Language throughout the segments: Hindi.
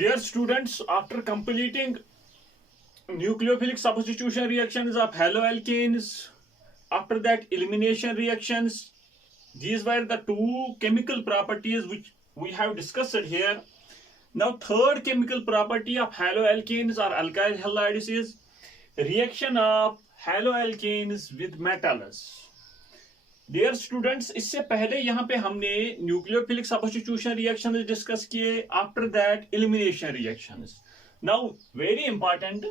Dear students, after completing nucleophilic substitution reactions of haloalkanes, after that elimination reactions, these were the two chemical properties which we have discussed here. Now, third chemical property of haloalkanes or alkyl halides is reaction of haloalkanes with metals. Dear students, इससे पहले यहाँ पे हमने न्यूक्लियोफिलिक सब्स्टिट्यूशन रिएक्शंस डिस्कस किए. After that elimination reactions. Now very important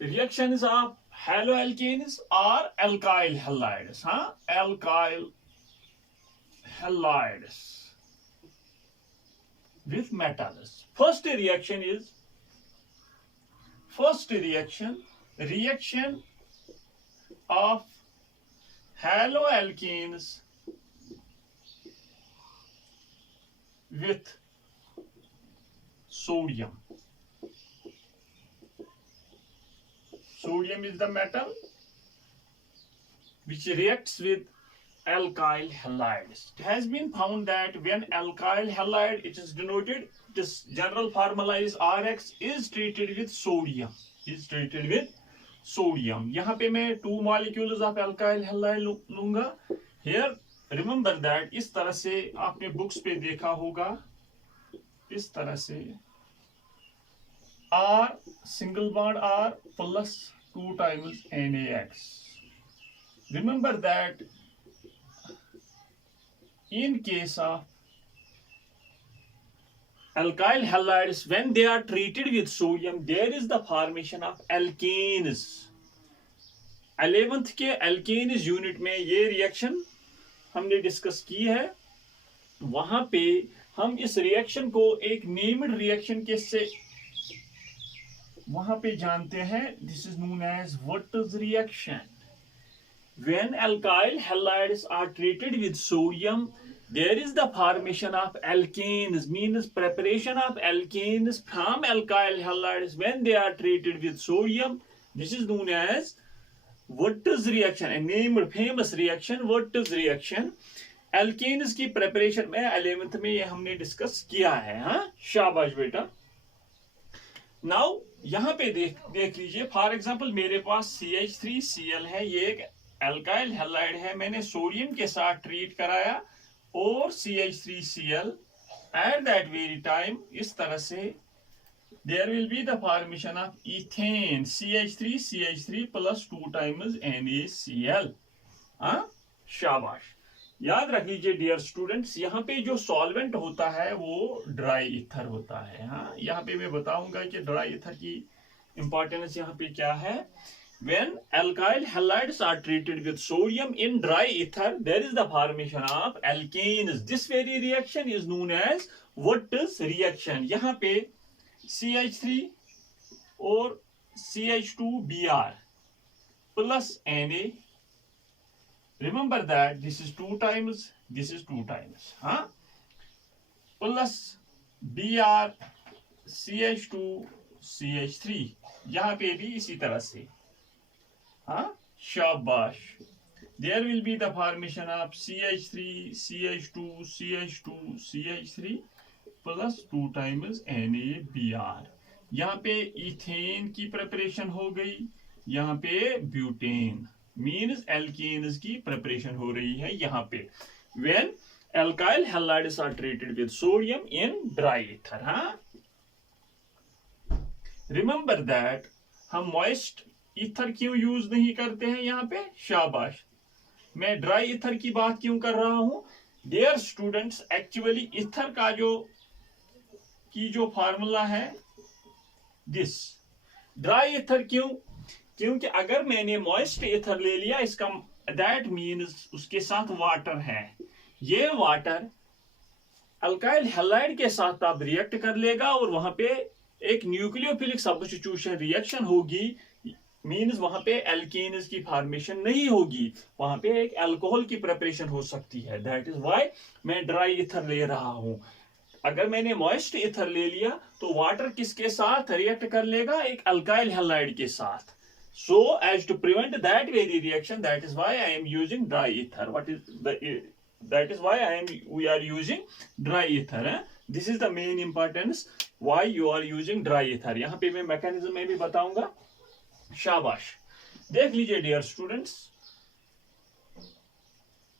reactions of haloalkanes or alkyl halides. Alkyl halides with metals. First reaction of haloalkanes with sodium. Sodium is the metal which reacts with alkyl halides. It has been found that when alkyl halide, it is denoted, this general formula is Rx, is treated with sodium. यहाँ पे मैं 2 molecules of alkyl halide लूंगा. Here remember that इस तरह से आपने बुक्स पे देखा होगा, इस तरह से R single bond R plus 2 times NaX. Remember that in case of alkyl halides, when they are treated with sodium, there is the formation of alkanes. 11th के alkanes यूनिट में ये रिएक्शन हमने डिस्कस की है. वहां पे हम इस रिएक्शन को एक नेम्ड रिएक्शन के से वहां पे जानते हैं. This is known as Wurtz's reaction. When alkyl halides are treated with sodium, there is the formation of alkanes, means preparation of alkanes from alkyl halides when they are treated with sodium. This is known as Wurtz's reaction, a named famous reaction, Wurtz's reaction. alkanes की preparation में 11th में ये हमने डिस्कस किया है. शाबाश बेटा. नाउ यहाँ पे देख लीजिए. फॉर एग्जाम्पल मेरे पास CH3Cl है, ये एक एल्काइल हैलाइड है. मैंने सोडियम के साथ ट्रीट कराया और CH3Cl eight that very time इस तरह से there will be the formation of ethane, CH3 plus 2 times NaCl. शाबाश. याद रख लीजिए डियर स्टूडेंट्स, यहाँ पे जो सॉल्वेंट होता है वो ड्राई ईथर होता है. यहाँ पे मैं बताऊंगा कि ड्राई ईथर की इंपॉर्टेंस यहाँ पे क्या है. When alkyl halides are treated with sodium in dry ether, there is the formation of alkanes. This very reaction is known as Wurtz's reaction. यहाँ पे CH3 और CH2Br plus Na. Remember that this is 2 times, this is 2 times. Plus Br CH2 CH3. यहाँ पे भी इसी तरह से. शाबाश. There will be the formation of CH3 CH2 CH2 CH3 plus 2 times NaBr. यहाँ पे इथेन की प्रिपरेशन हो गई, यहाँ पे ब्यूटेन मीन्स एल्केन्स की प्रिपरेशन हो रही है यहाँ पे. When alkyl halides are treated with sodium in dry ether. Remember that हम moist ईथर क्यों यूज नहीं करते हैं यहाँ पे. शाबाश. मैं ड्राई ईथर की बात क्यों कर रहा हूं. डियर स्टूडेंट्स, एक्चुअली ईथर का जो फार्मूला है दिस. ड्राई ईथर क्यों? क्योंकि अगर मैंने मॉइस्ट ईथर ले लिया, इसका दैट मीन्स उसके साथ वाटर है. ये वाटर अल्काइल हैलाइड के साथ अब रिएक्ट कर लेगा और वहां पे एक न्यूक्लियोफिलिक सब्स्टिट्यूशन रिएक्शन होगी. मीन्स वहां पे एल्केन्स की फॉर्मेशन नहीं होगी, वहां पे एक अल्कोहल की प्रिपरेशन हो सकती है. दैट इज व्हाई मैं ड्राई ईथर ले रहा हूं. अगर मैंने मॉइस्ट ईथर ले लिया तो वाटर किसके साथ रिएक्ट कर लेगा, एक अल्काइल हैलाइड के साथ. So as to prevent that very reaction, that is why I am using dry ether. That is why we are using dry ether. This is the main importance why you are using dry ether. यहाँ पे मैं मैकेनिज्म में भी बताऊंगा। शाबाश, देख लीजिए dear students,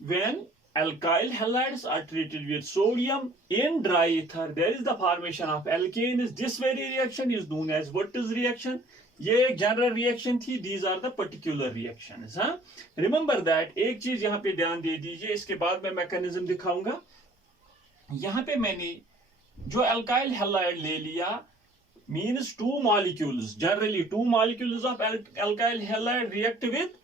when alkyl halides are treated with sodium in dry ether, there is the formation of alkanes. This very reaction is known as Wurtz's reaction. ये एक जनरल रिएक्शन थी, these are the particular reactions. हाँ, रिमेंबर दैट। एक चीज यहाँ पे ध्यान दे दीजिए, इसके बाद मैं मैकेनिज्म दिखाऊंगा। यहाँ पे मैंने जो अल्काइल हैलाइड ले लिया, means two molecules, generally two molecules of alkyl halide react with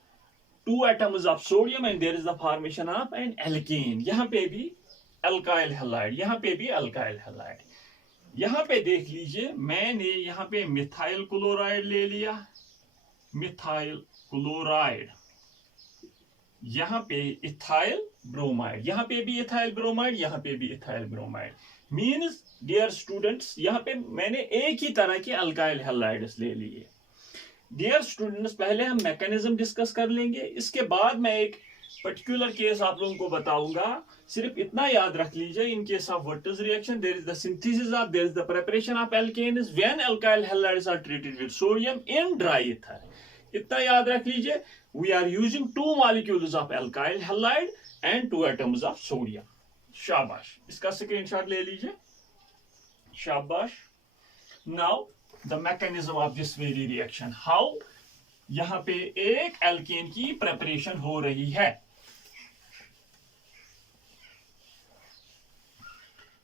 two atoms of sodium and there is the formation of an alkane। यहाँ पे भी alkyl halide, यहाँ पे भी alkyl halide। यहाँ पे देख लीजिए, मैंने यहाँ पे मिथाइल क्लोराइड ले लिया, मिथाइल क्लोराइड, यहाँ पे इथाइल ब्रोमाइड, यहाँ पे भी इथाइल ब्रोमाइड, यहाँ पे भी ethyl bromide. Means dear students, यहाँ पे मैंने एक ही तरह के अल्काइल हैलाइड्स ले लिए। डियर स्टूडेंट्स, पहले हम मैकेनिज्म डिस्कस कर लेंगे, इसके बाद मैं एक पर्टिकुलर केस आप लोगों को बताऊंगा। सिर्फ इतना याद रख लीजिए, इन case of Wurtz's reaction there is the synthesis of, there is the preparation of alkanes when alkyl halides are treated with sodium in dry ether। इतना याद रख लीजिए, we are using two molecules of alkyl halide and two atoms of sodium। शाबाश, इसका स्क्रीनशॉट ले लीजिए। शाबाश। Now the mechanism of this very reaction, how यहां पे एक एल्केन की प्रेपरेशन हो रही है।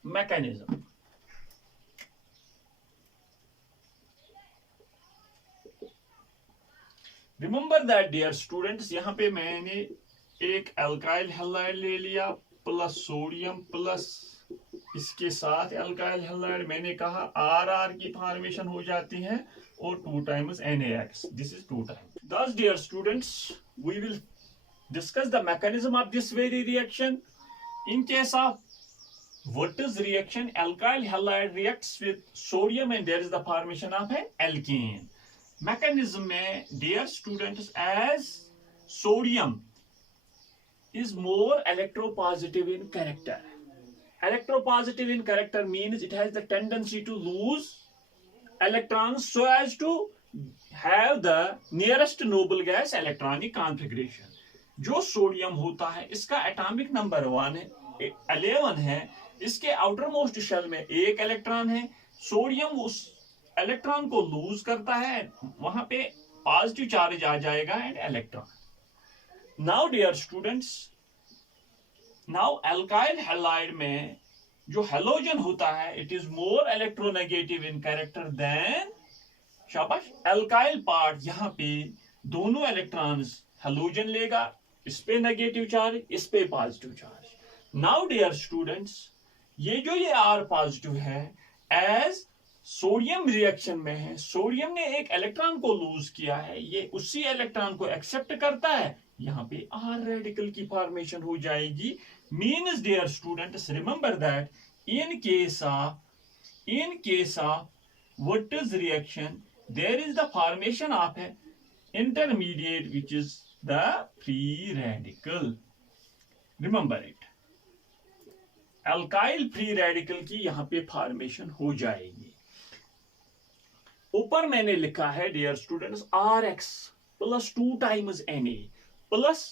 Mechanism, remember that dear students, यहां पे मैंने एक अल्काइल हैलाइड ले लिया प्लस सोडियम प्लस इसके साथ अल्काइल हैलाइड, मैंने कहा आर की फॉर्मेशन हो जाती है और 2 times NaX, this is 2 times. Thus dear students, we will discuss the mechanism of this very reaction. In case of Wurtz's reaction, alkyl halide reacts with sodium and there is the formation of an alkane। mechanism में dear students, as sodium is more electropositive in character, electropositive in character means it has the tendency to lose electrons so as to have the nearest noble gas electronic configuration। जो सोडियम होता है, इसका एटॉमिक नंबर 11 है, इसके आउटर मोस्ट शेल में एक इलेक्ट्रॉन है। सोडियम उस इलेक्ट्रॉन को लूज करता है, वहां पे पॉजिटिव चार्ज आ जाएगा and electron. Now dear students, now alkyl halide में जो हेलोजन होता है, it is more electronegative in character than, शाबाश, अल्काइल पार्ट। यहाँ पे दोनों इलेक्ट्रॉन्स हेलोजन लेगा, इस पे नेगेटिव चार्ज, इस पे positive charge. Now dear students, ये आर पॉजिटिव है, एज सोडियम रिएक्शन में है, सोडियम ने एक इलेक्ट्रॉन को लूज किया है, ये उसी इलेक्ट्रॉन को एक्सेप्ट करता है, यहाँ पे आर रेडिकल की फॉर्मेशन हो जाएगी। Means dear students, remember that in case of Wurtz's reaction, there is the formation of an intermediate which is the free radical। remember it, alkyl free radical की यहाँ पे फॉर्मेशन हो जाएगी। ऊपर मैंने लिखा है dear students, RX plus 2 times Na plus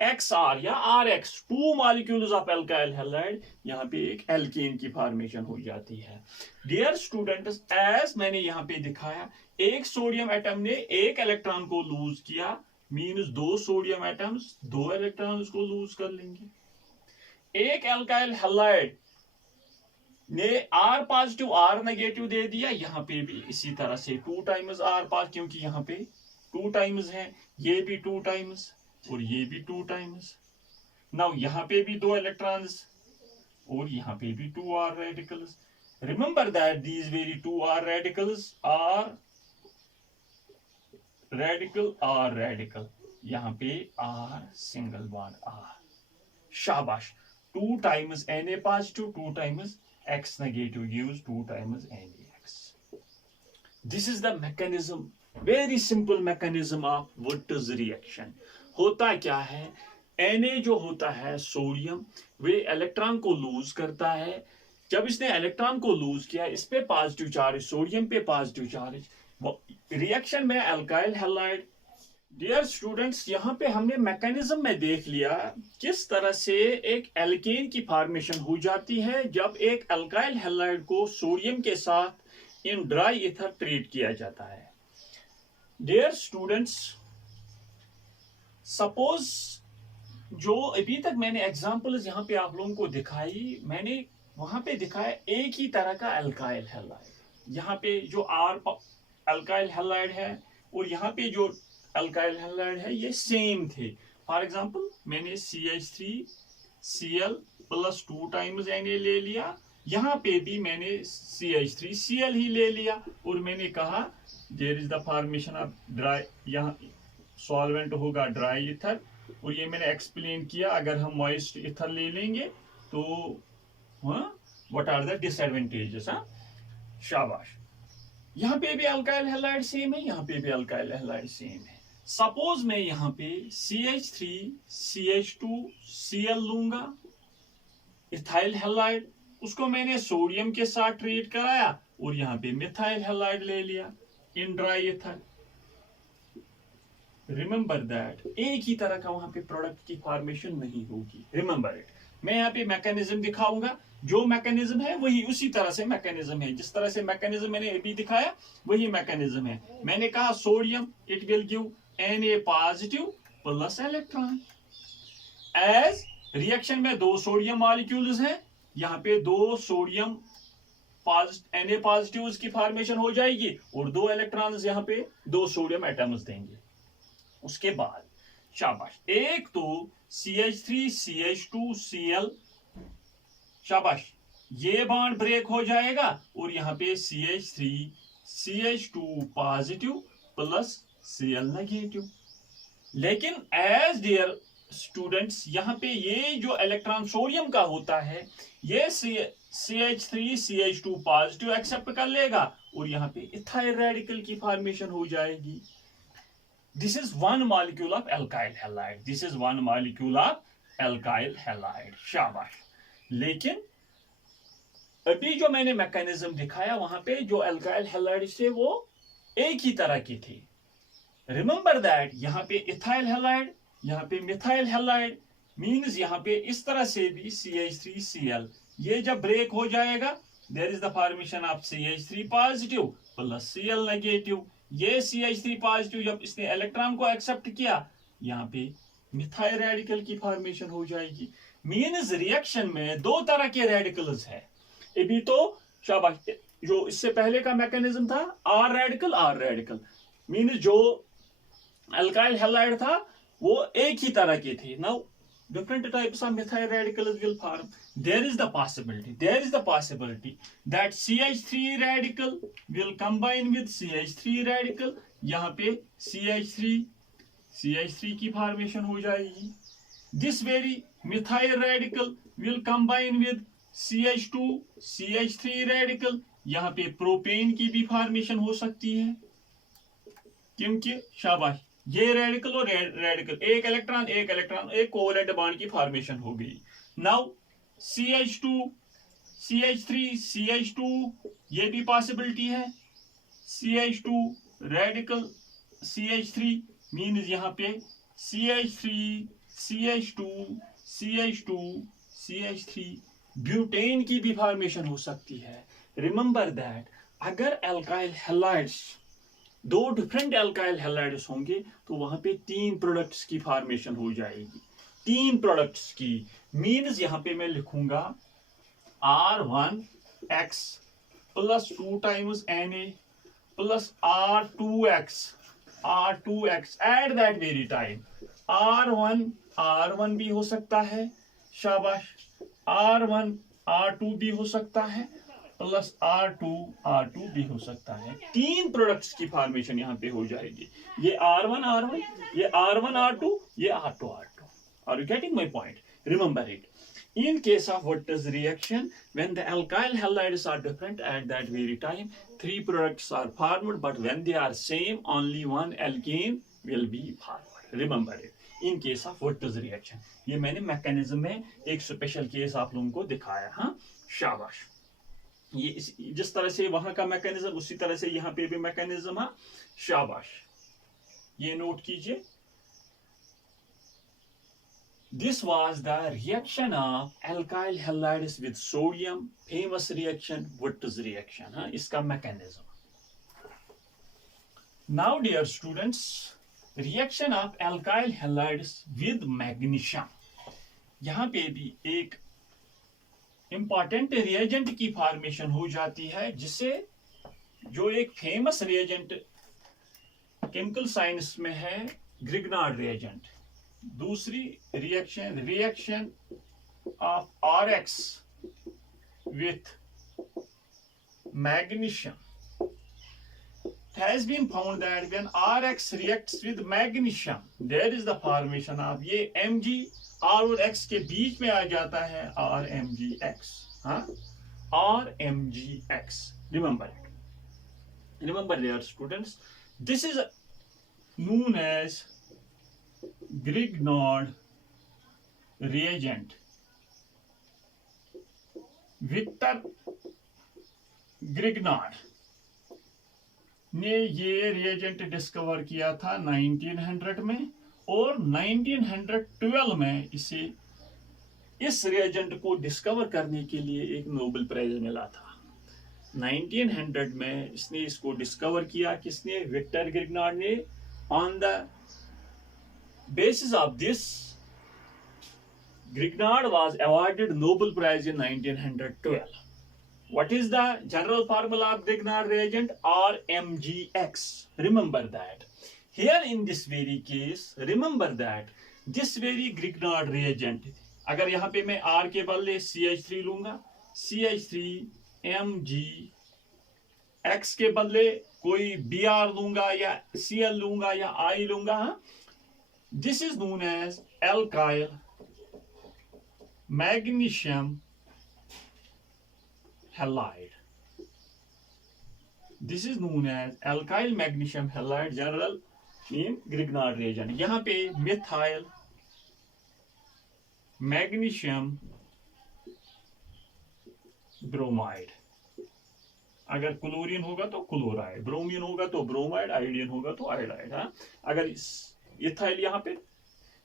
XR या RX, 2 molecules of alkyl halide, यहाँ पे एक एल्केन की फॉर्मेशन हो जाती है। डियर स्टूडेंट्स, एज मैंने यहाँ पे दिखाया, एक सोडियम एटम ने एक इलेक्ट्रॉन को लूज किया, मीन्स 2 सोडियम एटम्स 2 इलेक्ट्रॉन्स को लूज कर लेंगे। एक अल्काइल हैलाइड ने R पॉजिटिव R नेगेटिव दे दिया, यहाँ पे भी इसी तरह से 2 टाइम्स R पॉजिटिव, क्योंकि यहाँ पे 2 टाइम्स है, ये भी 2 टाइम्स और ये भी 2 टाइम्स। नाउ यहाँ पे भी 2 इलेक्ट्रॉन्स और यहाँ पे भी 2 R radicals. Remember that these very 2 R radicals are radical, यहाँ पे R सिंगल बॉन्ड R। शाबाश, 2 times Na positive, 2 times X negative gives 2 times NaX। This is the mechanism, very simple mechanism of Wurtz's reaction। होता क्या है, Na जो होता है सोडियम, वे इलेक्ट्रॉन को लूज करता है, जब इसने इलेक्ट्रॉन को लूज किया, इस पे पॉजिटिव चार्ज, सोडियम पे पॉजिटिव चार्ज, रिएक्शन में अल्काइल हैलाइड। डियर स्टूडेंट्स, यहाँ पे हमने मैकेनिज्म में देख लिया किस तरह से एक एल्केन की फॉर्मेशन हो जाती है जब एक अल्काइल हैलाइड को सोडियम के साथ इन ड्राई ईथर ट्रीट किया जाता है। डियर स्टूडेंट्स, सपोज जो अभी तक मैंने एग्जांपल्स यहाँ पे आप लोगों को दिखाई, मैंने वहां पे दिखाया एक ही तरह का अल्काइल हैलाइड। यहाँ पे जो आर अल्काइल हैलाइड है और यहाँ पे जो अल्काइल हैलाइड है ये सेम थे। फॉर एग्जांपल मैंने CH3Cl प्लस 2 टाइम्स Na ले लिया, यहाँ पे भी मैंने CH3Cl ही ले लिया और मैंने कहा there is the formation of dry, यहाँ सॉल्वेंट होगा ड्राई ईथर। और ये मैंने एक्सप्लेन किया अगर हम मॉइस्ट ईथर ले लेंगे तो व्हाट आर द डिसएडवांटेजेस। शाबाश। यहाँ पे भी अल्काइल हैलाइड सेम है, यहाँ पे भी अल्काइल हैलाइड सेम है। सपोज मैं यहाँ पे CH3CH2Cl लूंगा, इथाइल हैलाइड, उसको मैंने सोडियम के साथ ट्रीट कराया और यहाँ पे मिथाइल हैलाइड ले लिया in dry ether. Remember that एक ही तरह का वहां पे प्रोडक्ट की फॉर्मेशन नहीं होगी। Remember it. मैं यहाँ पे मैकेनिज्म दिखाऊंगा, जो मैकेनिज्म है वही उसी तरह से मैकेनिज्म है, जिस तरह से मैकेनिज्म मैंने अभी दिखाया वही मैकेनिज्म है। मैंने कहा sodium it will give Na positive plus electron. As reaction में 2 सोडियम मॉलिक्यूल्स हैं, यहाँ पे 2 सोडियम Na पॉजिटिव की फॉर्मेशन हो जाएगी और 2 इलेक्ट्रॉन्स यहाँ पे 2 सोडियम एटम्स देंगे। उसके बाद शाबाश, एक तो CH3CH2Cl, शाबाश, ये बॉन्ड ब्रेक हो जाएगा और यहाँ पे CH3CH2 positive plus Cl negative. लेकिन एज डियर स्टूडेंट्स, यहाँ पे ये जो इलेक्ट्रॉन सोडियम का होता है ये CH3CH2 पॉजिटिव एक्सेप्ट कर लेगा और यहाँ पे इथाइल रेडिकल की फॉर्मेशन हो जाएगी। This is one molecule of alkyl halide. This is one molecule of alkyl halide. शाबाश। लेकिन अभी जो मैंने मैकेनिज्म दिखाया वहां पे जो अल्काइल हैलाइड थे वो एक ही तरह की थी। रिमेंबर दैट यहाँ पे इथाइल हैलाइड, यहाँ पे मिथाइल हैलाइड, मींस यहाँ पे इस तरह से भी CH3Cl, ये जब ब्रेक हो जाएगा there is the formation of CH3 positive plus Cl negative. ये CH3 पॉजिटिव जब इसने इलेक्ट्रॉन को एक्सेप्ट किया, यहाँ पे मिथाइल रेडिकल की फॉर्मेशन हो जाएगी। मींस रिएक्शन में 2 तरह के रेडिकल्स है। अभी तो शाबाश, जो इससे पहले का मैकेनिज्म था आर रेडिकल, मींस जो अल्काइल हैलाइड था वो एक ही तरह के थे। Now different types of methyl radicals will form. There is the possibility that CH3 radical will combine with CH3 radical. यहाँ पे CH3 की फॉर्मेशन हो जाएगी। This very methyl radical will combine with CH3 radical. यहाँ पे प्रोपेन की भी फॉर्मेशन हो सकती है, क्योंकि शाबाश ये रेडिकल और रेडिकल एक इलेक्ट्रॉन एक कोवलेंट बॉन्ड की फॉर्मेशन हो गई। नाउ CH3 ये भी पॉसिबिलिटी है, CH2 रेडिकल CH3 मींस यहाँ पे CH3 ब्यूटेन की भी फॉर्मेशन हो सकती है। रिमेंबर दैट अगर alkyl halides 2 different alkyl halides होंगे तो वहां पे 3 प्रोडक्ट्स की फॉर्मेशन हो जाएगी। 3 प्रोडक्ट्स की मींस यहाँ पे मैं लिखूंगा R1X plus 2 times Na plus R2X eight that very time. R1 भी हो सकता है, शाबाश, R2 भी हो सकता है, प्लस R2 भी हो सकता है। 3 प्रोडक्ट्स की फॉर्मेशन यहाँ पे हो जाएगी। ये R1, ये R2, ये R2। Are you getting my point? Remember it. In case of Volta's reaction, when the alkyl halides are different at that very time, 3 products are formed, but when they are same, only one alkane will be formed. Remember it. In case of Volta's reaction. ये मैंने मैकेनिज्म में एक स्पेशल केस आप लोगों को दिखाया। हाँ, शाबाश। ये जिस तरह से वहां का मैकेनिज्म उसी तरह से यहाँ पे भी मैकेनिज्म है। शाबाश, ये नोट कीजिए। This was the reaction of alkyl halides with sodium, famous reaction, Wurtz's reaction, हाँ, इसका mechanism. Now dear students, reaction of alkyl halides with magnesium, यहाँ पे भी एक इंपॉर्टेंट रिएजेंट की फॉर्मेशन हो जाती है, जिसे जो एक फेमस रिएजेंट केमिकल साइंस में है ग्रिग्नार्ड रिएजेंट। दूसरी reaction of RX with magnesium. It has been found that when RX reacts with magnesium, there is the formation of, ये Mg R और X के बीच में आ जाता है RMgX, हाँ, RMgX. Remember dear students, this is known as Grignard reagent. Victor Grignard ने ये रिएजेंट डिस्कवर किया था 1900 में, और 1912 में इसे इस रिएजेंट को डिस्कवर करने के लिए एक नोबेल प्राइज मिला था। 1900 में इसने इसको डिस्कवर किया, किसने? विक्टर ग्रिग्नार्ड ने। On the basis of this, Grignard was awarded Nobel Prize in 1912. What is the general formula of Grignard reagent? RMgX. Remember that. Here in this very case, remember that this very Grignard reagent, अगर यहाँ पे मैं R के बदले CH3 लूंगा, CH3 Mg, X के बदले कोई Br लूंगा या Cl लूंगा या I लूंगा, this is known as alkyl magnesium halide. This is known as alkyl magnesium halide, general name Grignard reagent. यहाँ पे methyl magnesium bromide, अगर क्लोरीन होगा तो क्लोराइड, ब्रोमीन होगा तो ब्रोमाइड, आयोडीन होगा तो आयोडाइड, हाँ। अगर इथाइल यहाँ पे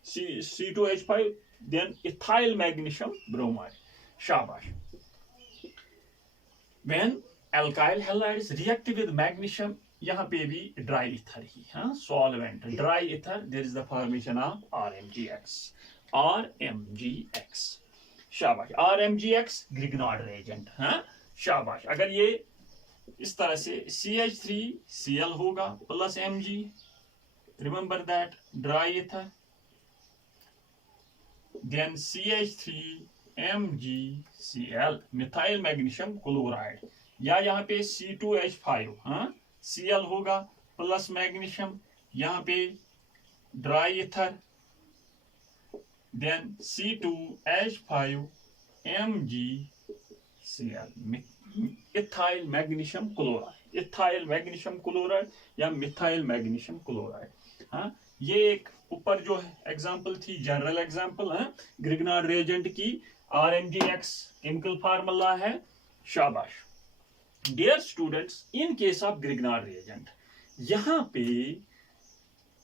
C2H5, then ethyl magnesium bromide. शाबाश। When alkyl halides react with magnesium, यहाँ पे भी ड्राई इथर ही, हाँ, solvent dry ether, there is the formation of RMgX। शाबाश, RMgX ग्रिग्नार्ड रिएजेंट, हाँ, शाबाश। अगर ये इस तरह से CH3Cl होगा plus Mg, remember that dry ether, then CH3MgCl methyl magnesium chloride, या यहाँ पे C2H5, हाँ, Cl होगा प्लस मैग्नीशियम, यहाँ पे dry ether, then C2H5MgCl ethyl magnesium chloride, ethyl magnesium chloride या मिथाइल मैग्नीशियम क्लोराइड, हाँ। ये एक ऊपर जो एग्जांपल थी, जनरल एग्जांपल है ग्रिग्नार्ड रिएजेंट की, RMgX केमिकल फार्मूला है। शाबाश। Dear students, in case of Grignard reagent, यहाँ पे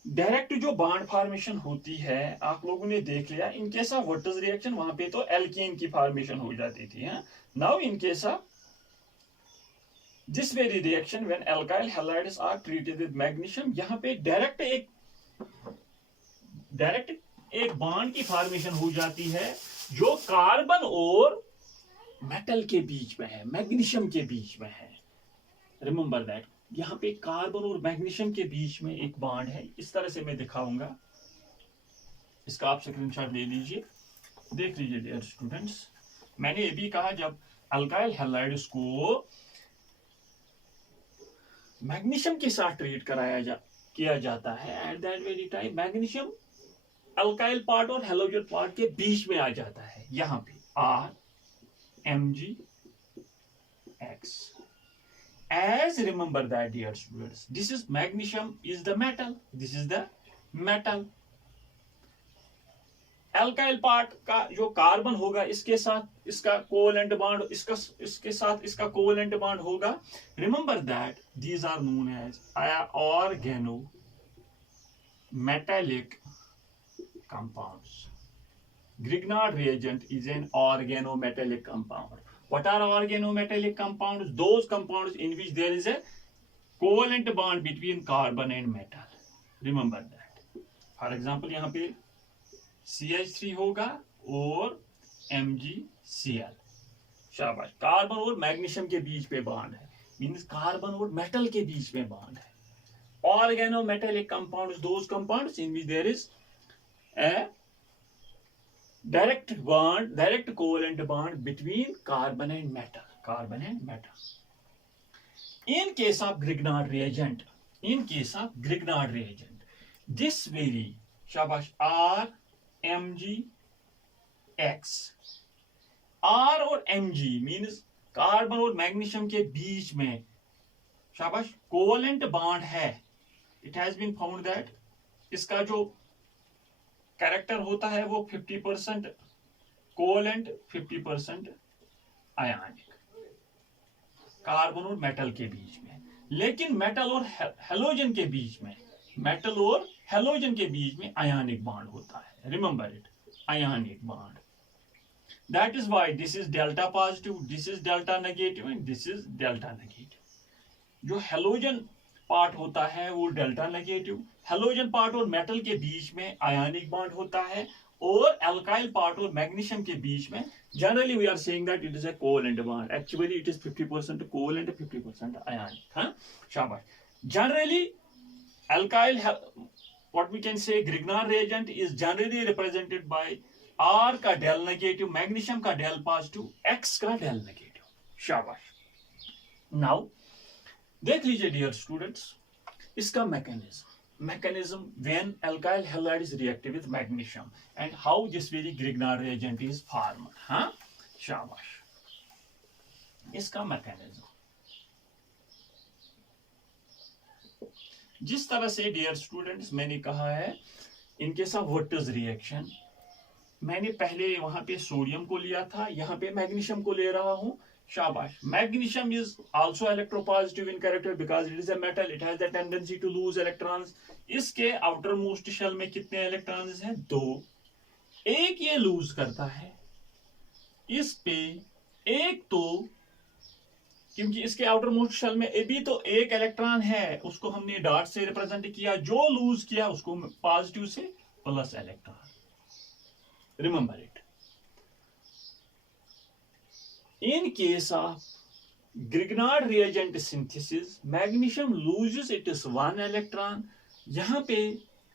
डायरेक्ट जो बॉन्ड फॉर्मेशन होती है आप लोगों ने देख लिया। इन केस ऑफ वुर्ट्ज रिएक्शन वहां पे तो एल्केन की फॉर्मेशन हो जाती थी, हाँ। Now in case of this very reaction when alkyl halides are treated with magnesium, यहाँ पे डायरेक्ट एक बॉन्ड की फॉर्मेशन हो जाती है जो कार्बन और मेटल के बीच में है, मैग्नीशियम के बीच में है। रिमेंबर दैट, यहाँ पे कार्बन और मैग्नीशियम के बीच में एक बॉन्ड है। इस तरह से मैं दिखाऊंगा, इसका आप स्क्रीनशॉट ले लीजिए, देख लीजिए डियर स्टूडेंट्स। मैंने ये भी कहा जब अल्काइल हैलाइड्स को मैग्नीशियम के साथ ट्रीट किया जाता है, eight that very time magnesium alkyl part और हैलोजन पार्ट के बीच में आ जाता है, यहाँ पे RMgX। As remember that dear students, this is magnesium is the metal, this is the metal, alkyl part का जो कार्बन होगा इसके साथ इसका कोवेलेंट बॉन्ड, इसके साथ इसका कोवेलेंट बॉन्ड होगा. Remember that these are known as organometallic compounds. Grignard reagent is an organometallic compound. What are organometallic compounds? Those compounds in which there is a covalent bond between carbon and metal. Remember that. For example, यहाँ पे CH3 होगा और MgCl. शाबाश. कार्बन और मैग्नीशियम के बीच पे बॉन्ड है. मीन्स कार्बन और मेटल के बीच में बॉन्ड है. Organometallic compounds, those compounds in which there is a direct covalent bond between carbon and metal. In case of Grignard reagent, this very shabash R Mg X, R और Mg means कार्बन और मैग्नीशियम के बीच में शाबाश कोवेलेंट बॉन्ड है. It has been found that इसका जो कैरेक्टर होता है वो 50% कोवेलेंट 50% आयनिक कार्बन और मेटल के बीच में. लेकिन मेटल और हेलोजन के बीच में आयनिक बॉन्ड होता है. Remember it, ionic bond. That is why this is delta positive, this is delta negative and this is delta negative. जो हेलोजन पार्ट होता है वो डेल्टा नेगेटिव, हेलोजन पार्ट और मेटल के बीच में आयनिक बॉन्ड होता है, और एल्काइल पार्ट और मैग्नीशियम के बीच में generally we are saying that it is a covalent bond. Actually it is 50% covalent 50% ionic. हाँ, शाबाश. Generally alkyl what we can say Grignard reagent is generally represented by R का डेल नेगेटिव, मैग्नीशियम का डेल पॉजिटिव, X का डेल नेगेटिव. शाबाश. नाउ देख लीजिए डियर स्टूडेंट्स इसका mechanism when alkyl halide is reactive with magnesium and how this very Grignard reagent is formed. हाँ, शाबाश. इसका mechanism जिस तरह से डियर स्टूडेंट्स मैंने कहा है in case of Wurtz's reaction, मैंने पहले वहां पे सोडियम को लिया था, यहाँ पे मैग्नीशियम को ले रहा हूं. शाबाश. Magnesium is also electropositive in character because it is a metal. It has the tendency to lose electrons. इसके outermost shell में कितने इलेक्ट्रॉन्स हैं? 2. एक ये लूज करता है, इस पे एक, तो क्योंकि इसके outermost shell में अभी तो एक इलेक्ट्रॉन है, उसको हमने डॉट से रिप्रेजेंट किया, जो लूज किया उसको पॉजिटिव से plus electron. Remember it. In case of Grignard reagent synthesis, magnesium loses its 1 electron. यहाँ पे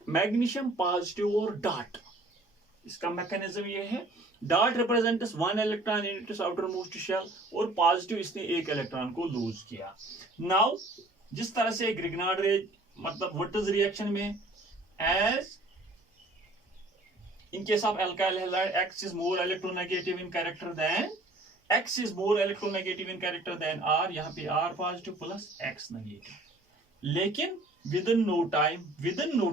मैग्नीशियम पॉजिटिव और डॉट, इसका मैकेनिज्म ये है. Dot represents 1 electron in its outermost shell और पॉजिटिव इसने 1 इलेक्ट्रॉन को लूज किया. नाउ जिस तरह से ग्रिग्नार्ड मतलब Wurtz's रिएक्शन में as in case of alkyl halide X is more electronegative in character than R. यहाँ पे R positive plus X negative. लेकिन within no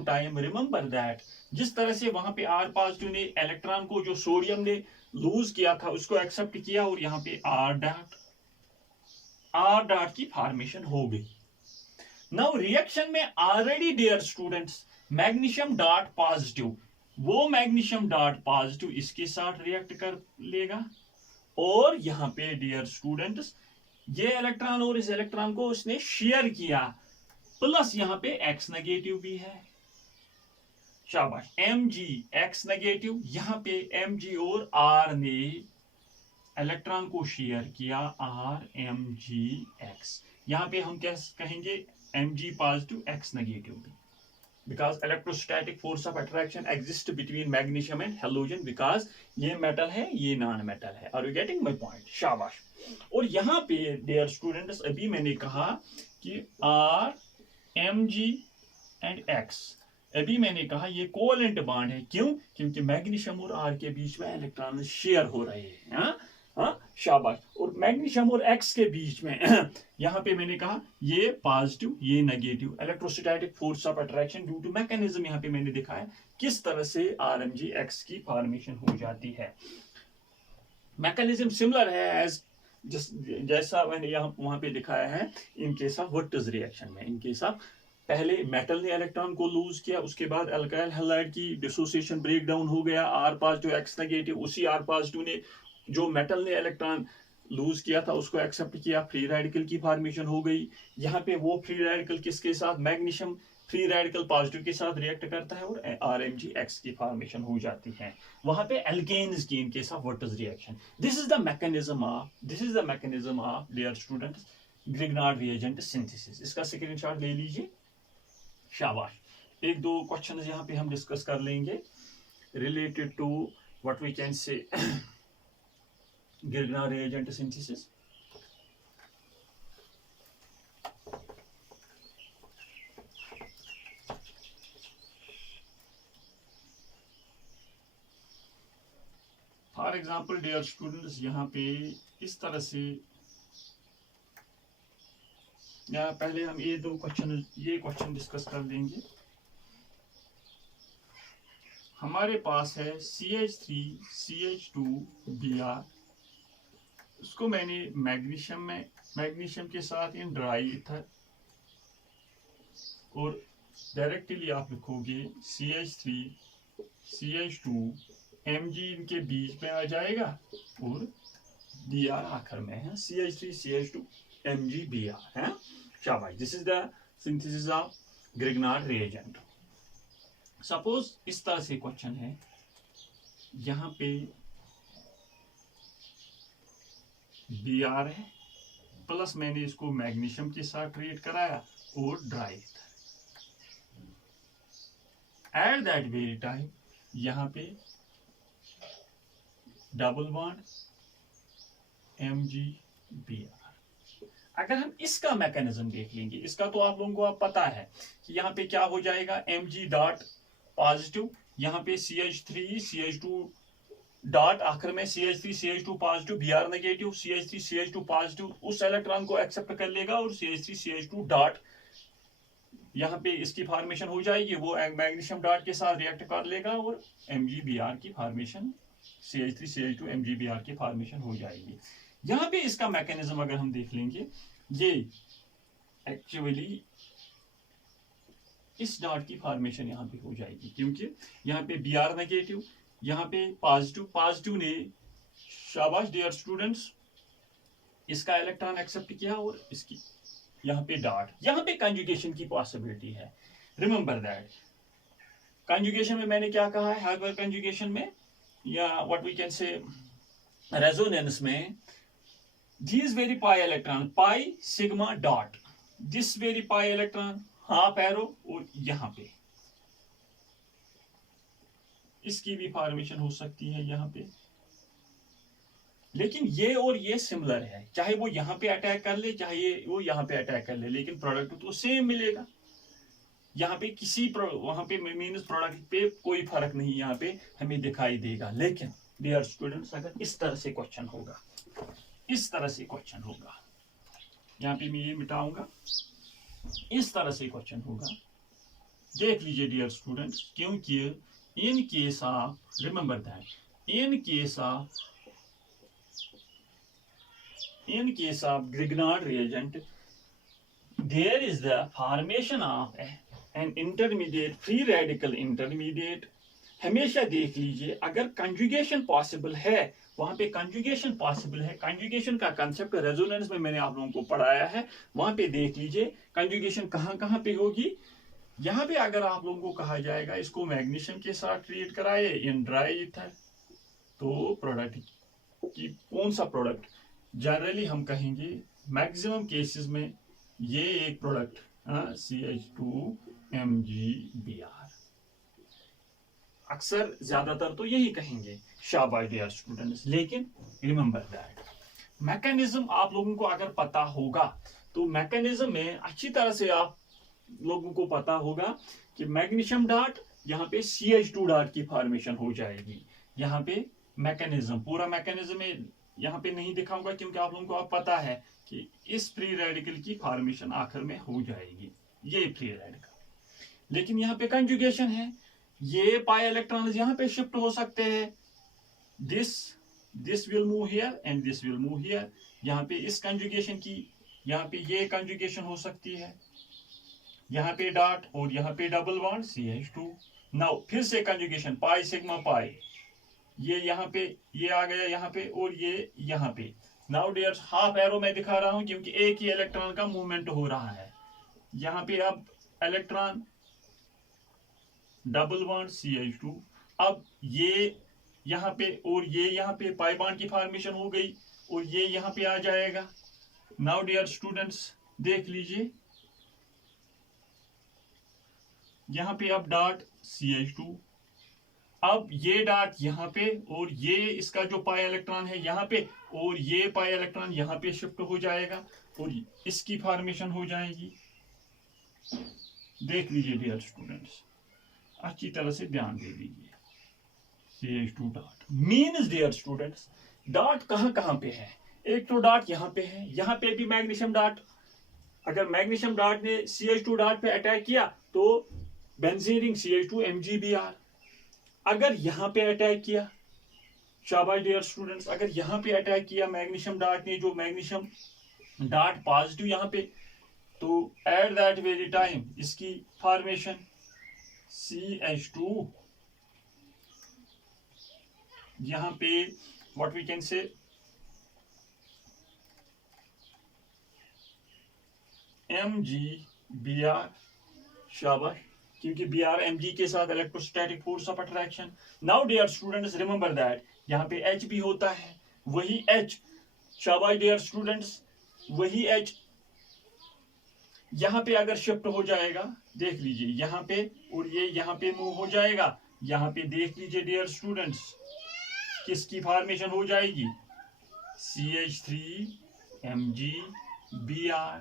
time remember that जिस तरह से वहां पे R पॉजिटिव ने इलेक्ट्रॉन को जो सोडियम ने लूज किया था उसको एक्सेप्ट किया और यहाँ पे R डॉट की फॉर्मेशन हो गई. नाउ रिएक्शन में already dear students magnesium dot positive, वो मैग्नीशियम डॉट पॉजिटिव इसके साथ रिएक्ट कर लेगा, और यहाँ पे डियर स्टूडेंट्स ये इलेक्ट्रॉन और इस इलेक्ट्रॉन को उसने शेयर किया, प्लस यहाँ पे X नेगेटिव भी है. शाबाश. Mg X नेगेटिव, यहाँ पे Mg और R ने इलेक्ट्रॉन को शेयर किया, R Mg X. यहाँ पे हम क्या कहेंगे? Mg पॉजिटिव X नेगेटिव भी, because electrostatic force of attraction exists between magnesium and halogen because ये मेटल है, ये नॉन मेटल है. Are you getting my point? शाबाश. और यहाँ पे dear students अभी मैंने कहा कि R, Mg and X, अभी मैंने कहा ये कोवेलेंट बॉन्ड है. क्यों? क्योंकि मैग्नीशियम और R के बीच में इलेक्ट्रॉन शेयर हो रहे हैं. हाँ शाबाश। और मैग्नीशियम और एक्स के बीच में यहाँ पे मैंने कहा ये पॉजिटिव ये negative, electrostatic force of attraction due to mechanism यहाँ पे मैंने दिखाया किस तरह से RMgX की फॉर्मेशन हो जाती है। मैकेनिज्म सिमिलर है एज जैसा मैंने यहाँ वहां पे दिखाया है इन केस ऑफ वर्टिज रिएक्शन में। इन केस ऑफ पहले मेटल ने इलेक्ट्रॉन को लूज किया, उसके बाद अल्काइल हैलाइड की डिसोसिएशन ब्रेक डाउन हो गया, R पॉजिटिव एक्स नेगेटिव, उसी R पॉजिटिव ने जो मेटल ने इलेक्ट्रॉन लूज किया था उसको एक्सेप्ट किया, फ्री रेडिकल की फॉर्मेशन हो गई। यहाँ पे वो फ्री रेडिकल किसके साथ, मैग्नीशियम फ्री रेडिकल पॉजिटिव के साथ रिएक्ट करता है और RMgX की फॉर्मेशन हो जाती है वहां पे एल्केन्स की in case of Wurtz reaction. This is the mechanism of dear students Grignard reagent synthesis. इसका स्क्रीनशॉट ले लीजिए, शाबाश। एक दो क्वेश्चंस यहाँ पे हम डिस्कस कर लेंगे related to what we can say Grignard reagent synthesis. For example dear students यहाँ पे इस तरह से या पहले हम ये क्वेश्चन डिस्कस कर लेंगे। हमारे पास है CH3CH2Br, उसको मैंने मैग्नीशियम के साथ इन ड्राई ईथर और डायरेक्टली आप लिखोगे CH3CH2 Mg इनके बीच में आ जाएगा और Br आखिर में है, CH3CH2 MgBr है, शाबाश। This is the synthesis of Grignard reagent. Suppose इस तरह से क्वेश्चन है, यहाँ पे Br है प्लस मैंने इसको मैग्नीशियम के साथ क्रिएट कराया और dry eight that very time यहाँ पे डबल बॉन्ड MgBr। अगर हम इसका मैकेनिज्म देख लेंगे, इसका तो आप लोगों को पता है कि यहाँ पे क्या हो जाएगा, Mg डॉट पॉजिटिव, यहाँ पे CH3CH2 डॉट आखिर में CH3CH2 positive, Br negative, CH3CH2 positive उस इलेक्ट्रॉन को एक्सेप्ट कर लेगा और CH3CH2 डॉट यहाँ पे इसकी फॉर्मेशन हो जाएगी, वो मैग्नीशियम डॉट के साथ रिएक्ट कर लेगा और MgBr की फॉर्मेशन CH3CH2 MgBr की फॉर्मेशन हो जाएगी। यहाँ पे इसका मैकेनिज्म अगर हम देख लेंगे, ये एक्चुअली इस डॉट की फॉर्मेशन यहाँ पे हो जाएगी क्योंकि यहाँ पे Br नेगेटिव, यहाँ पे पॉजिटिव ने, शाबाश डियर स्टूडेंट्स, इसका इलेक्ट्रॉन एक्सेप्ट किया और इसकी यहाँ पे डॉट, यहाँ पे कंजुगेशन की पॉसिबिलिटी है। रिमेंबर दैट कंजुगेशन में मैंने क्या कहा है, हाइपर कंजुगेशन में या what we can say resonance में, this very pi electron pi sigma dot, this very pi electron half arrow और यहाँ पे इसकी भी फॉर्मेशन हो सकती है यहाँ पे। लेकिन ये और ये सिमिलर है, चाहे वो यहाँ पे अटैक कर ले चाहे वो यहाँ पे अटैक कर ले, लेकिन प्रोडक्ट तो सेम मिलेगा। यहाँ पे वहां पे मीन्स प्रोडक्ट पे कोई फर्क नहीं यहाँ पे हमें दिखाई देगा। लेकिन डियर स्टूडेंट्स अगर इस तरह से क्वेश्चन होगा, इस तरह से क्वेश्चन होगा, यहाँ पे मैं ये मिटाऊंगा, इस तरह से क्वेश्चन होगा, देख लीजिए डियर स्टूडेंट्स, क्योंकि इन case of, remember that in case of Grignard reagent there is the formation of an intermediate free radical intermediate। हमेशा देख लीजिए अगर कंजुगेशन पॉसिबल है, वहां पे कंजुगेशन पॉसिबल है, कंजुगेशन का कंसेप्ट रेजोनेंस में मैंने आप लोगों को पढ़ाया है, वहां पे देख लीजिए कंजुगेशन कहां पे होगी। यहाँ पे अगर आप लोगों को कहा जाएगा इसको मैग्नीशियम के साथ क्रिएट कराए इन ड्राई ईथर, तो प्रोडक्ट की कौन सा प्रोडक्ट, जनरली हम कहेंगे मैक्सिमम केसेस में ये एक प्रोडक्ट CH2MgBr, अक्सर ज्यादातर तो यही कहेंगे, शाबाश डियर स्टूडेंट्स। लेकिन रिमेंबर दैट मैकेनिज्म आप लोगों को अगर पता होगा तो मैकेनिज्म में अच्छी तरह से आप लोगों को पता होगा कि मैग्नीशियम डॉट यहाँ पे CH2 डॉट की फॉर्मेशन हो जाएगी। यहाँ पे मैकेनिज्म, पूरा मैकेनिज्म में यहाँ पे नहीं दिखाऊंगा क्योंकि आप लोगों को अब पता है कि इस फ्री रेडिकल की फॉर्मेशन आखिर में हो जाएगी, ये फ्री रेडिकल। लेकिन यहाँ पे कंजुगेशन है, ये पाई इलेक्ट्रॉन्स यहाँ पे शिफ्ट हो सकते हैं, this will move here and this will move here. यहाँ पे इस कंजुगेशन की, यहाँ पे ये कंजुगेशन हो सकती है, यहाँ पे डॉट और यहाँ पे डबल बॉन्ड CH2। नाउ फिर से कंजुगेशन पाई सिग्मा पाई, ये यहाँ पे ये आ गया यहाँ पे और ये यहाँ पे। नाउ डियर हाफ एरो मैं दिखा रहा हूं क्योंकि एक ही इलेक्ट्रॉन का मूवमेंट हो रहा है। यहाँ पे अब इलेक्ट्रॉन डबल बॉन्ड CH2, अब ये यहाँ पे और ये यहाँ पे पाई बॉन्ड की फॉर्मेशन हो गई और ये यहाँ पे आ जाएगा। नाउ डियर स्टूडेंट्स देख लीजिए, यहाँ पे अब डॉट CH2, अब ये डॉट यहाँ पे और ये इसका जो पाई इलेक्ट्रॉन है यहाँ पे और ये पाई इलेक्ट्रॉन यहाँ पे शिफ्ट हो जाएगा और इसकी फॉर्मेशन हो जाएगी। देख लीजिए डियर स्टूडेंट्स, अच्छी तरह से ध्यान दे दीजिए। CH2 dot means dear students dot कहाँ कहाँ पे है, एक तो डॉट यहाँ पे है, यहाँ पे भी मैग्नीशियम डॉट, अगर मैग्नीशियम डॉट ने CH2 डॉट पे अटैक किया तो बेंजीन रिंग CH2 MgBr। अगर यहाँ पे अटैक किया, शाबाश डियर स्टूडेंट्स, अगर यहाँ पे अटैक किया मैग्नीशियम डॉट ने, जो मैग्नीशियम डॉट पॉजिटिव यहाँ पे, तो एट दैट वेरी टाइम इसकी फॉर्मेशन CH2 यहाँ पे what we can say MgBr, शाबाश, क्योंकि Br Mg के साथ electrostatic force of attraction. Now dear students remember that यहाँ पे H भी होता है, वही H, शाबाश डियर स्टूडेंट्स, वही H यहाँ पे अगर शिफ्ट हो जाएगा, देख लीजिए यहाँ पे और ये यहाँ पे मूव हो जाएगा, यहाँ पे देख लीजिए डियर स्टूडेंट्स किसकी फॉर्मेशन हो जाएगी, CH3 MgBr।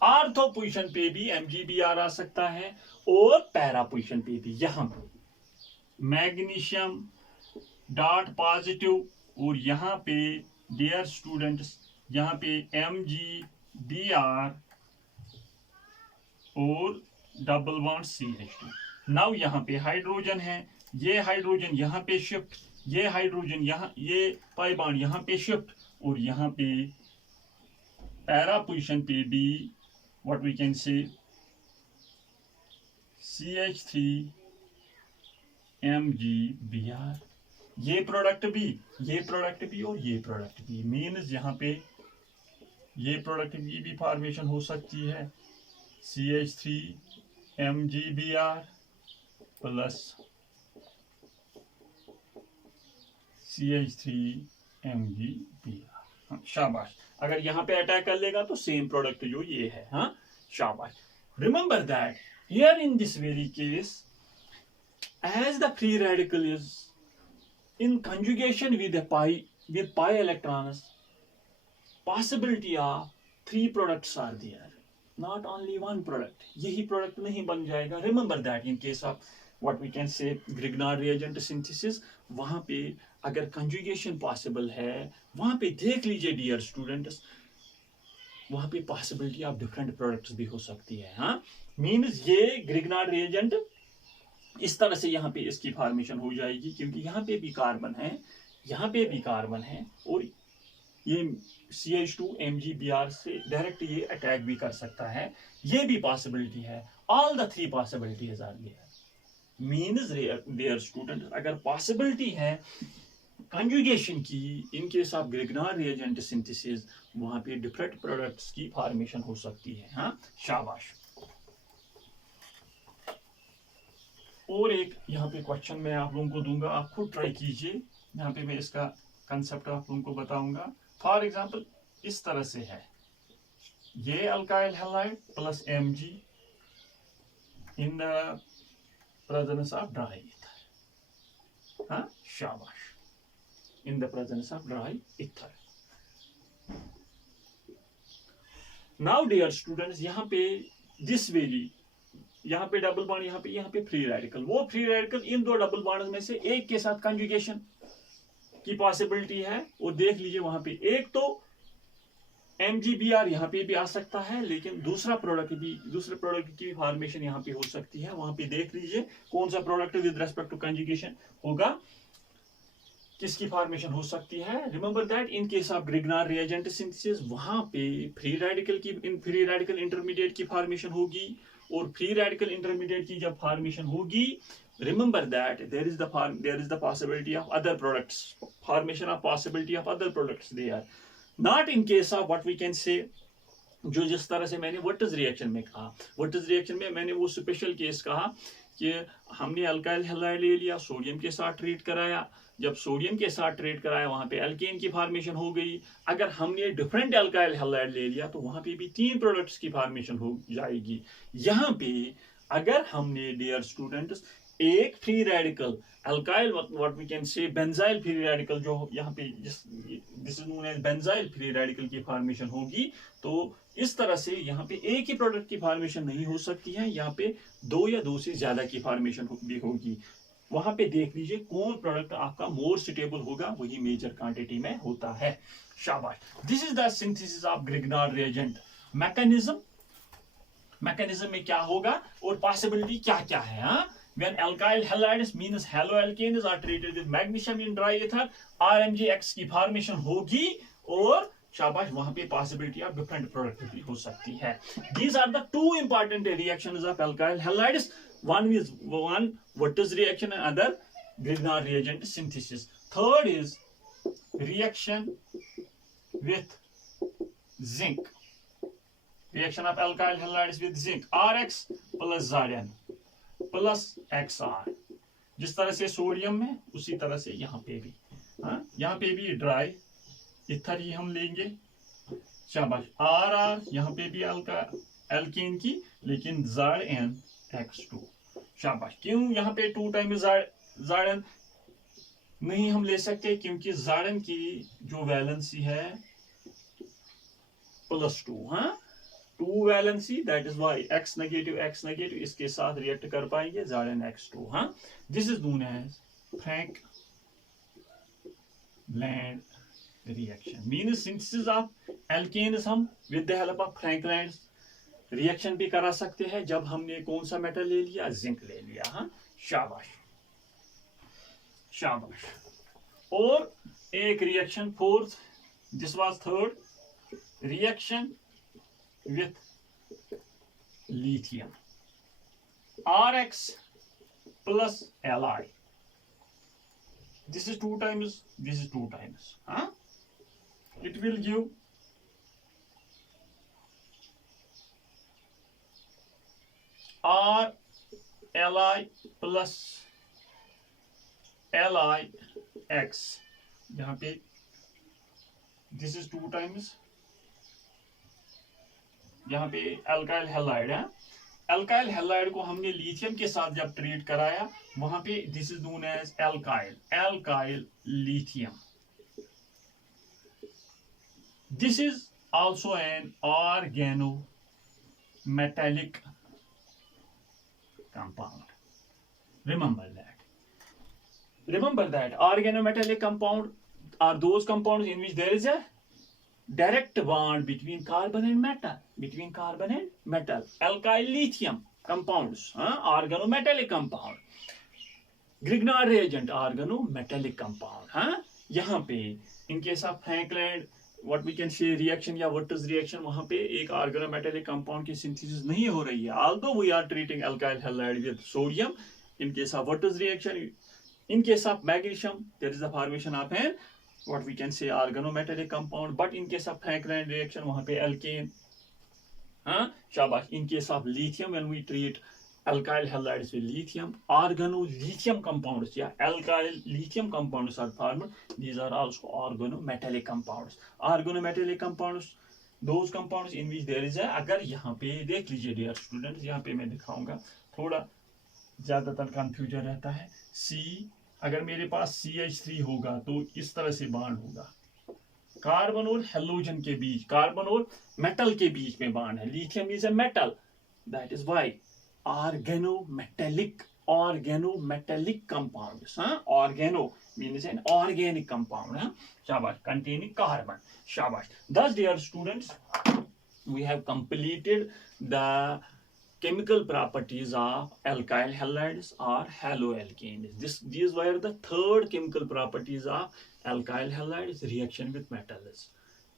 आर्थो पोजीशन पे भी MgBr आ सकता है और पैरा पोजीशन पे भी, यहां मैग्नीशियम डॉट पॉजिटिव और यहाँ पे डियर स्टूडेंट्स यहाँ पे MgBr और डबल बॉन्ड CH2। नाउ यहाँ पे हाइड्रोजन है, ये हाइड्रोजन यहाँ पे शिफ्ट, ये हाइड्रोजन यहाँ, ये पाई बॉन्ड यहाँ पे शिफ्ट और यहाँ पे पैरा पोजीशन पे भी व्हाट वी कैन से CH3 MgBr। ये प्रोडक्ट भी, ये प्रोडक्ट भी और ये प्रोडक्ट भी, मीन्स यहाँ पे ये प्रोडक्ट की भी फॉर्मेशन हो सकती है, CH3 MgBr plus CH3 MgBr। शाबाश, अगर यहाँ पे अटैक कर लेगा तो सेम प्रोडक्ट जो ये है, हाँ शाबाश। Remember that here in this very case as the free radical is in conjugation with pi electrons, possibility of 3 products are there, not only one product। यही प्रोडक्ट नहीं बन जाएगा। Remember that in case of what we can say Grignard reagent synthesis, वहां पे अगर कंजुगेशन पॉसिबल है, वहां पे देख लीजिए डियर स्टूडेंट्स, वहां पे पॉसिबिलिटी ऑफ डिफरेंट प्रोडक्ट्स भी हो सकती है, हाँ मीन्स ये ग्रिग्नार्ड रिएजेंट इस तरह से यहाँ पे इसकी फॉर्मेशन हो जाएगी, क्योंकि यहाँ पे भी कार्बन है, यहाँ पे भी कार्बन है और ये CH2 MgBr से डायरेक्ट ये अटैक भी कर सकता है, ये भी पॉसिबिलिटी है। All the 3 possibilities are there. Means dear student, अगर पॉसिबिलिटी है कंजुगेशन की in case of Grignard reagent synthesis, वहां पे डिफरेंट प्रोडक्ट्स की फॉर्मेशन हो सकती है, हाँ शाबाश। और एक यहाँ पे क्वेश्चन मैं आप लोगों को दूंगा, आप खुद ट्राई कीजिए, यहाँ पे मैं इसका कंसेप्ट आप लोगों को बताऊंगा। फॉर एग्जांपल इस तरह से है, ये alkyl halide plus Mg in the presence of dry ether, हाँ शाबाश, in the presence of dry ether. Now dear students, यहाँ पे दिस वेरी, यहाँ पे डबल बॉन्ड, यहाँ पे फ्री रेडिकल, वो फ्री रेडिकल इन 2 डबल बॉन्ड में से एक के साथ कंजुगेशन, की पॉसिबिलिटी है, और देख लीजिए वहां पे एक तो MgBr यहाँ पे भी आ सकता है, लेकिन दूसरे प्रोडक्ट की फॉर्मेशन यहाँ पे हो सकती है। वहां पे देख लीजिए कौन सा product with respect to conjugation होगा, किसकी फॉर्मेशन हो सकती है। Remember that in case of Grignard reagent synthesis वहां पे फ्री रेडिकल इंटरमीडिएट की फॉर्मेशन होगी, और फ्री रेडिकल इंटरमीडिएट की जब फॉर्मेशन होगी, remember that there is the possibility of other products, formation of possibility of other products there, not in case of what we can say, जो जिस तरह से मैंने वोल्टेज रिएक्शन में कहा, वोल्टेज रिएक्शन में मैंने वो स्पेशल केस कहा कि हमने अल्काइल हैलाइड ले लिया, सोडियम के साथ ट्रीट कराया, जब सोडियम के साथ ट्रीट कराया वहां पे एल्केन की फॉर्मेशन हो गई। अगर हमने डिफरेंट अल्काइल हैलाइड ले लिया तो वहां पे भी 3 प्रोडक्ट्स की फॉर्मेशन हो जाएगी। यहाँ पे अगर हमने डियर स्टूडेंट्स एक free radical alkyl, what we can say benzyl free radical, जो यहाँ पे this is known as benzyl free radical की फॉर्मेशन होगी, तो इस तरह से यहाँ पे एक ही प्रोडक्ट की फॉर्मेशन नहीं हो सकती है, यहाँ पे 2 या 2 से ज्यादा की फॉर्मेशन भी होगी। वहां पे देख लीजिए कौन प्रोडक्ट आपका मोर सुटेबल होगा, वही मेजर क्वांटिटी में होता है। शाबाश। This is the synthesis of Grignard reagent. Mechanism में क्या होगा और पॉसिबिलिटी क्या क्या है। हाँ, when alkyl halides means haloalkanes are treated with magnesium in dry ether, RMgX की फॉर्मेशन होगी, और शाबाश वहां पे पॉसिबिलिटी ऑफ डिफरेंट प्रोडक्ट भी हो सकती है। These are the 2 important reactions of alkyl halides. One Wurtz's reaction and other Grignard reagent synthesis. Third is reaction with zinc. Reaction of alkyl halides with zinc. RX plus Zn plus XR। जिस तरह से सोडियम में उसी तरह से यहाँ पे भी, हाँ यहाँ पे भी ड्राई इथर ही हम लेंगे। शाबाश। RR यहाँ पे भी एल्केन की, लेकिन ZnX2। शाबाश। क्यों यहाँ पे 2 टाइम Zn नहीं हम ले सकते, क्योंकि Zn की जो वैलेंसी है +2, हाँ 2 valency, that is y X negative इसके साथ रिएक्ट कर पाएंगे ZnX2। हाँ, this is known as Frankland reaction, means synthesis of alkanes हम with the help of Frankland reaction भी करा सकते हैं, जब हमने कौन सा मेटल ले लिया, जिंक ले लिया। हाँ, शाबाश शाबाश। और एक reaction fourth, this was third, reaction with lithium, RX plus Li. This is 2 times, this is 2 times. Huh? It will give RLi plus LiX. यहाँ पे this is 2 times, यहाँ पे अल्काइल हैलाइड है। अल्काइल हैलाइड को हमने लिथियम के साथ जब ट्रीट कराया, वहां पे this is known as alkyl lithium. This is also an organometallic compound. remember that organometallic compound are those compounds in which there is a direct bond between carbon and metal, alkyl lithium compounds, organometallic compound। Grignard reagent organometallic compound। यहाँ पे in case of Franklin what we can say reaction या Wurtz's reaction, वहाँ पे एक organometallic compound की synthesis नहीं हो रही है, although we are treating alkyl halide with sodium। In case of Wurtz's reaction, in case of magnesium there is the formation of an what we can say organometallic compound, but in case of Franklin reaction वहां पे alkane। शाबाश। in case of lithium when we treat alkyl halides with lithium, organolithium compounds या alkyl lithium compounds are formed, these are also organometallic compounds। organometallic compounds those compounds in which there is a, अगर यहाँ पे देख लीजिए डियर स्टूडेंट्स, यहाँ पे मैं दिखाऊंगा, थोड़ा ज्यादातर कंफ्यूजन रहता है। C, अगर मेरे पास CH3 होगा तो इस तरह से बॉन्ड होगा, कार्बन और हेलोजन के बीच, कार्बन और मेटल के बीच में बॉन्ड है। Lithium is a metal, that is why organometallic organometallic compounds. Organo means an organic compound. Shabash. Containing carbon. Shabash. Thus, dear students, we have completed the chemical properties of alkyl halides or haloalkanes. These were the third chemical properties of alkyl halides: reaction with metals.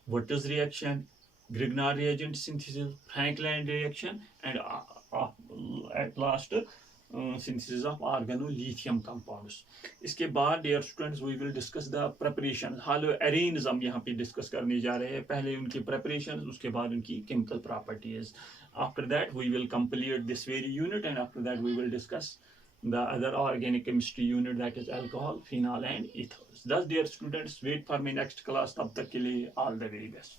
Waters reaction, Grignard reagent synthesis, Franklin reaction, and at last synthesis of organolithium compounds. इसके बाद dear students we will discuss the preparation. Haloarenes हम यहाँ पे discuss करने जा रहे हैं. पहले उनकी preparations, उसके बाद उनकी chemical properties. After that we will complete this very unit, and after that we will discuss the other organic chemistry unit, that is alcohol, phenol and ethers. Thus dear students, wait for my next class. तब तक के लिए all the very best.